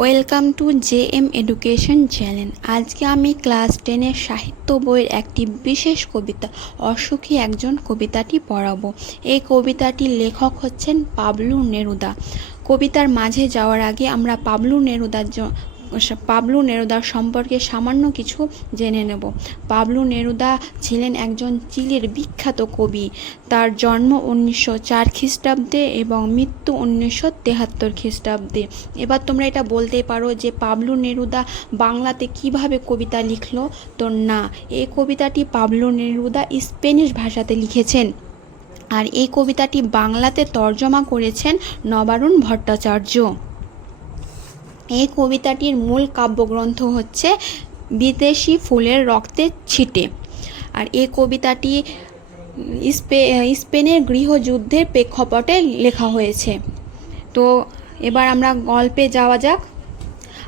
Welcome to J M education channel আজকে আমি class টেনের সাহিত্য বইয়ের একটি বিশেষ কবিতা, অসুখী একজন কবিতাটি পড়াবো। এই কবিতাটির লেখক হচ্ছেন পাবলু নেরুদা। কবিতার মাঝে যাওয়ার আগে আমরা পাবলু নেরুদার পাবলু নেরুদা সম্পর্কে সামান্য কিছু জেনে নেব। পাবলু নেরুদা ছিলেন একজন চিলির বিখ্যাত কবি। তার জন্ম উনিশশো চার খ্রিস্টাব্দে এবং মৃত্যু উনিশশো তেহাত্তর খ্রিস্টাব্দে। এবার তোমরা এটা বলতে পারো যে পাবলু নেরুদা বাংলাতে কীভাবে কবিতা লিখলো? তো না, এই কবিতাটি পাবলু নেরুদা স্পেনিশ ভাষাতে লিখেছেন। আর এই কবিতাটি বাংলাতে তর্জমা করেছেন নবারুণ ভট্টাচার্য। এই কবিতাটির মূল কাব্যগ্রন্থ হচ্ছে বিদেশি ফুলের রক্তে ছিটে। আর এই কবিতাটি স্পে, স্পেনের গৃহযুদ্ধের প্রেক্ষাপটে লেখা হয়েছে। তো এবার আমরা গল্পে যাওয়া যাক।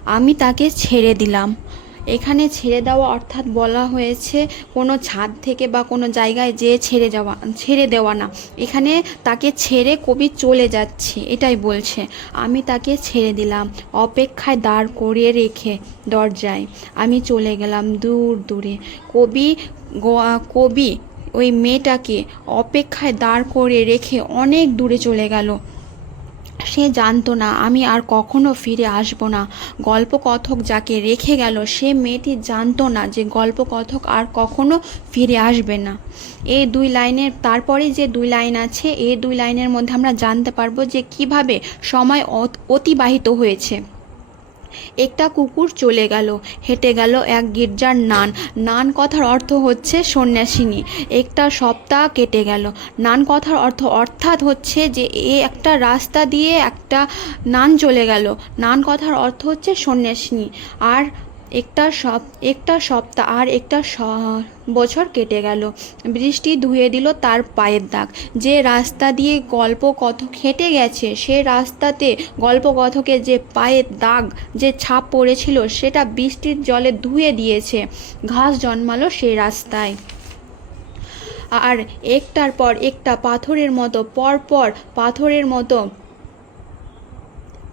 আমি তাকে ছেড়ে দিলাম। এখানে ছেড়ে দেওয়া অর্থাৎ বলা হয়েছে কোনো ছাদ থেকে বা কোনো জায়গায় যেয়ে ছেড়ে যাওয়া, ছেড়ে দেওয়া না। এখানে তাকে ছেড়ে কবি চলে যাচ্ছে, এটাই বলছে। আমি তাকে ছেড়ে দিলাম, অপেক্ষায় দাঁড় করিয়ে রেখে দরজায়। আমি চলে গেলাম দূর দূরে। কবি কবি ওই মেয়েটাকে অপেক্ষায় দাঁড় করে রেখে অনেক দূরে চলে গেল। সে জানতো না, আমি আর কখনো ফিরে আসব না। গল্পকথক যাকে রেখে গেল, সে মেয়েটি জানতো না যে গল্পকথক আর কখনো ফিরে আসবে না। এই দুই লাইনের, তারপরে যে দুই লাইন আছে এই দুই লাইনের মধ্যে আমরা জানতে পারব যে কীভাবে সময় অত- অতিবাহিত হয়েছে। একটা কুকুর চলে গেল। হেঁটে গেল এক গির্জার নান। নান কথার অর্থ হচ্ছে সন্ন্যাসিনী। একটা সপ্তাহ কেটে গেল। নান কথার অর্থ অর্থাৎ হচ্ছে যে এ একটা রাস্তা দিয়ে একটা নান চলে গেল। নান কথার অর্থ হচ্ছে সন্ন্যাসিনী। আর একটা সপ, একটা সপ্তাহ আর একটা বছর কেটে গেল। বৃষ্টি ধুয়ে দিল তার পায়ের দাগ। যে রাস্তা দিয়ে গল্প কথক হেঁটে গেছে, সে রাস্তাতে গল্প কথকের যে পায়ের দাগ, যে ছাপ পড়েছিল, সেটা বৃষ্টির জলে ধুয়ে দিয়েছে। ঘাস জন্মালো সেই রাস্তায়। আর একটার পর একটা পাথরের মতো পর পর পাথরের মতো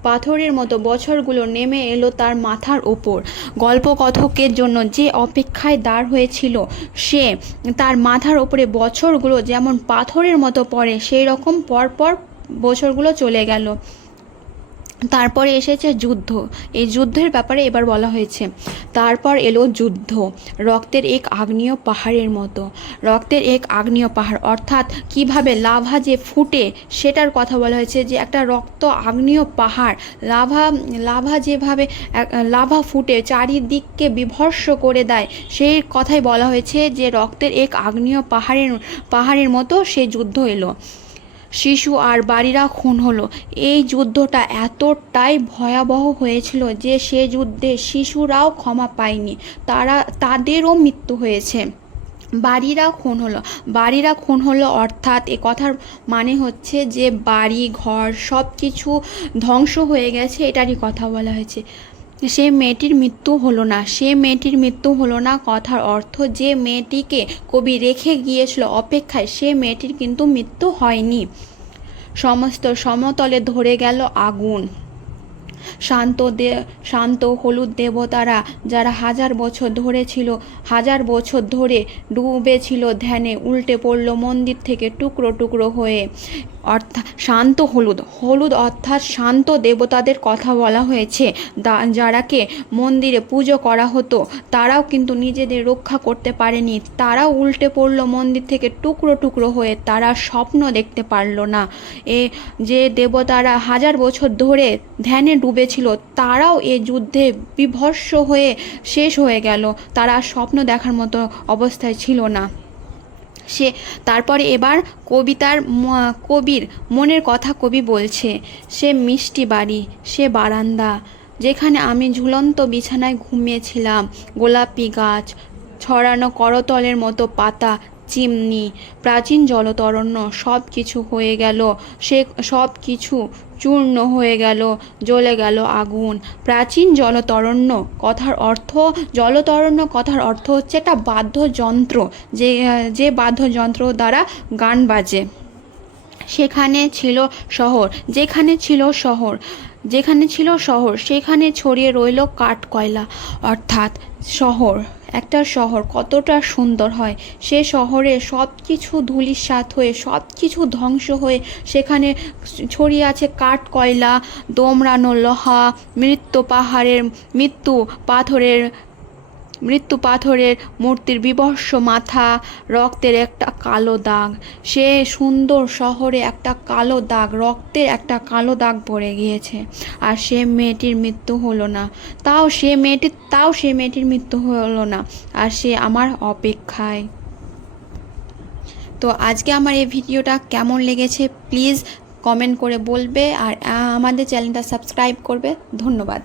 পাথরের মতো বছরগুলো নেমে এলো তার মাথার ওপর গল্পকথকের জন্য যে অপেক্ষায় দাঁড় হয়েছিল সে, তার মাথার ওপরে বছরগুলো যেমন পাথরের মতো পড়ে সেই রকম পরপর বছরগুলো চলে গেল। তারপরে এসেছে যুদ্ধ। এই যুদ্ধের ব্যাপারে এবার বলা হয়েছে। তারপর এলো যুদ্ধ। রক্তের এক আগ্নেয় পাহাড়ের মতো। রক্তের এক আগ্নেয় পাহাড়। অর্থাৎ কীভাবে লাভা যে ফুটে, সেটার কথা বলা হয়েছে যে একটা রক্ত আগ্নেয় পাহাড়, লাভা লাভা যেভাবে, লাভা ফুটে, চারিদিককে বিভর্ষ করে দেয়, সেই কথাই বলা হয়েছে যে রক্তের এক আগ্নেয় পাহাড়ের পাহাড়ের মতো সে যুদ্ধ এলো। শিশু আর বাড়িরা খুন হলো। এই যুদ্ধটা এতটাই ভয়াবহ হয়েছিল যে সে যুদ্ধে শিশুরাও ক্ষমা পায়নি। তারা, তাদেরও মৃত্যু হয়েছে। বাড়িরা খুন হলো। বাড়িরা খুন হলো অর্থাৎ এ কথার মানে হচ্ছে যে বাড়ি, ঘর সব কিছু ধ্বংস হয়ে গেছে, এটারই কথা বলা হয়েছে। সে মেয়েটির মৃত্যু হলো না। সে মেয়েটির মৃত্যু হলো না কথার অর্থ যে মেয়েটিকে কবি রেখে গিয়েছিল অপেক্ষায়, সে মেয়েটির কিন্তু মৃত্যু হয়নি। সমস্ত সমতলে ধরে গেল আগুন। শান্ত দে, শান্ত হলুদ দেবতারা যারা হাজার বছর ধরে ছিল, হাজার বছর ধরে ডুবে ছিল ধ্যানে, উল্টে পড়ল মন্দির থেকে টুকরো টুকরো হয়ে। অর্থাৎ শান্ত হলুদ হলুদ অর্থাৎ শান্ত দেবতাদের কথা বলা হয়েছে। যারাকে মন্দিরে পুজো করা হতো, তারাও কিন্তু নিজেদের রক্ষা করতে পারেনি। তারাও উল্টে পড়ল মন্দির থেকে টুকরো টুকরো হয়ে, তারা স্বপ্ন দেখতে পারল না। এ, যে দেবতারা হাজার বছর ধরে ধ্যানে ডুবেছিল তারাও এ যুদ্ধে বিভর্ষ হয়ে শেষ হয়ে গেল। তারা স্বপ্ন দেখার মতো অবস্থায় ছিল না। সে তারপরে এবার কবিতার কবির মনের কথা কবি বলছে, সে মিষ্টি বাড়ি, সে বারান্দা, যেখানে আমি ঝুলন্ত বিছানায় ঘুমিয়েছিলাম। গোলাপি গাছ, ছড়ানো করতলের মতো পাতা চিমনি, প্রাচীন জলতরণ্য সব কিছু হয়ে গেল, সে সব কিছু চূর্ণ হয়ে গেল, জ্বলে গেল আগুন। প্রাচীন জলতরণ্য কথার অর্থ, জলতরণ্য কথার অর্থ হচ্ছে একটা বাদ্যযন্ত্র, যে যে বাদ্যযন্ত্র দ্বারা গান বাজে। সেখানে ছিল শহর, যেখানে ছিল শহর। যেখানে ছিল শহর, সেখানে ছড়িয়ে রইল কাঠ কয়লা অর্থাৎ শহর, একটা শহর কতটা সুন্দর হয়। সে শহরে সব কিছু ধুলির সাথ হয়ে সব কিছু ধ্বংস হয়ে, সেখানে ছড়িয়ে আছে কাঠ কয়লা দোমড়ানো লোহা, মৃত্যু পাহাড়ের, মৃত্যু পাথরের মৃত্যু পাথরের মূর্তির বিবর্ষ মাথা, রক্তের একটা কালো দাগ। সে সুন্দর শহরে একটা কালো দাগ, রক্তের একটা কালো দাগ পড়ে গিয়েছে। আর সে মেয়েটির মৃত্যু হলো না। তাও সে মেয়েটির তাও সে মেয়েটির মৃত্যু হলো না। আর সে আমার অপেক্ষায়। তো আজকে আমার এই ভিডিওটা কেমন লেগেছে প্লিজ কমেন্ট করে বলবে। আর আমাদের চ্যানেলটা সাবস্ক্রাইব করবে। ধন্যবাদ।